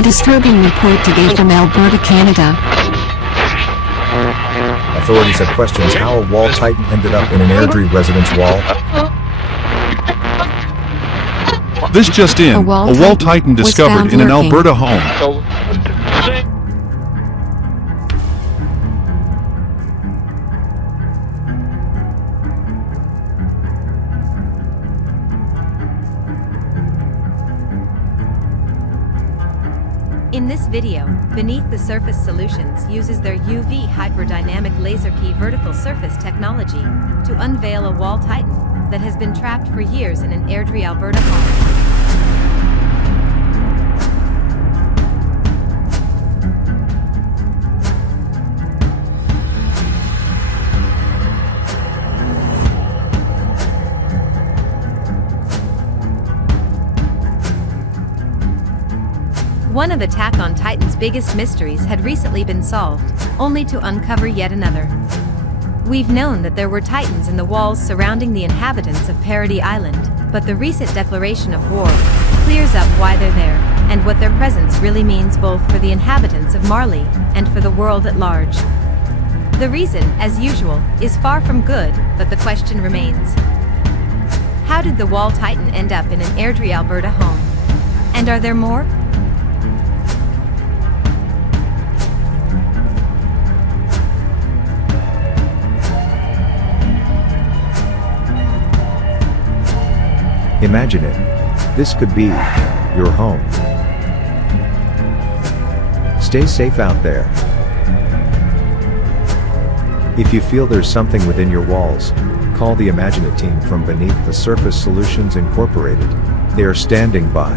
A disturbing report today from Alberta, Canada. Authorities have questions how a wall titan ended up in an Airdrie residence wall. This just in, a wall titan discovered in an Alberta home. In this video, Beneath the Surface Solutions uses their UV hyperdynamic laser key vertical surface technology to unveil a wall titan that has been trapped for years in an Airdrie, Alberta home. One of Attack on Titan's biggest mysteries had recently been solved, only to uncover yet another. We've known that there were titans in the walls surrounding the inhabitants of Paradis Island, but the recent declaration of war clears up why they're there, and what their presence really means both for the inhabitants of Marley and for the world at large. The reason, as usual, is far from good, but the question remains. How did the wall titan end up in an Airdrie, Alberta home? And are there more? Imagine it. This could be your home. Stay safe out there. If you feel there's something within your walls, call the Imagine It team from Beneath the Surface Solutions Incorporated. They are standing by.